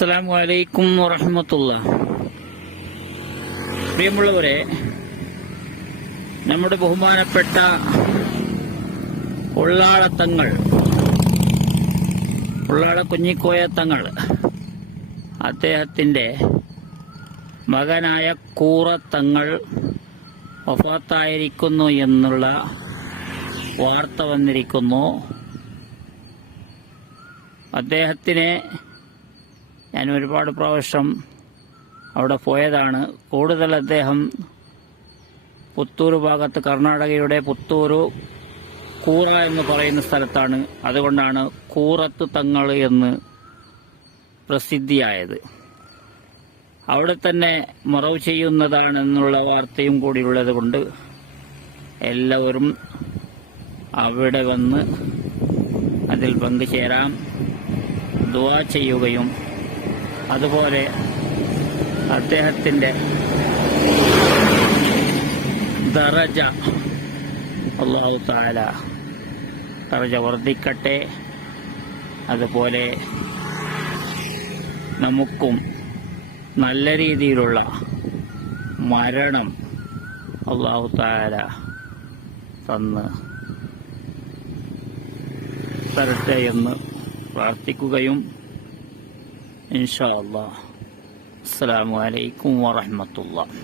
അസ്സലാമു അലൈക്കും വറഹ്മത്തുള്ളാഹി. പ്രിയമുള്ളവരെ, നമ്മുടെ ബഹുമാനപ്പെട്ട ഉള്ളാളത്തങ്ങൾ, ഉള്ളാള കുഞ്ഞിക്കോയ തങ്ങൾ, അദ്ദേഹത്തിൻ്റെ മകനായ കൂറത്തങ്ങൾ വഫാത്തായിരിക്കുന്നു എന്നുള്ള വാർത്ത വന്നിരിക്കുന്നു. അദ്ദേഹത്തിനെ ഞാൻ ഒരുപാട് പ്രാവശ്യം അവിടെ പോയതാണ്. കൂടുതൽ അദ്ദേഹം പുത്തൂർ ഭാഗത്ത്, കർണാടകയുടെ പുത്തൂർ കൂറ എന്ന് പറയുന്ന സ്ഥലത്താണ്. അതുകൊണ്ടാണ് കൂറത്ത് തങ്ങൾ എന്ന് പ്രസിദ്ധിയായത്. അവിടെ തന്നെ മറവ് ചെയ്യുന്നതാണെന്നുള്ള വാർത്തയും കൂടിയുള്ളത് കൊണ്ട് എല്ലാവരും അവിടെ വന്ന് അതിൽ പങ്കുചേരാം, ദുആ ചെയ്യുകയും അതുപോലെ അദ്ദേഹത്തിൻ്റെ ദറജ അല്ലാഹു തആല ദറജ വർദ്ധിക്കട്ടെ. അതുപോലെ നമുക്കും നല്ല രീതിയിലുള്ള മരണം അല്ലാഹു തആല തരട്ടെ എന്ന് പ്രാർത്ഥിക്കുകയും ഇൻഷാ അല്ലാഹ്. അസ്സലാമു അലൈക്കും വറഹ്മത്തുള്ളാഹി.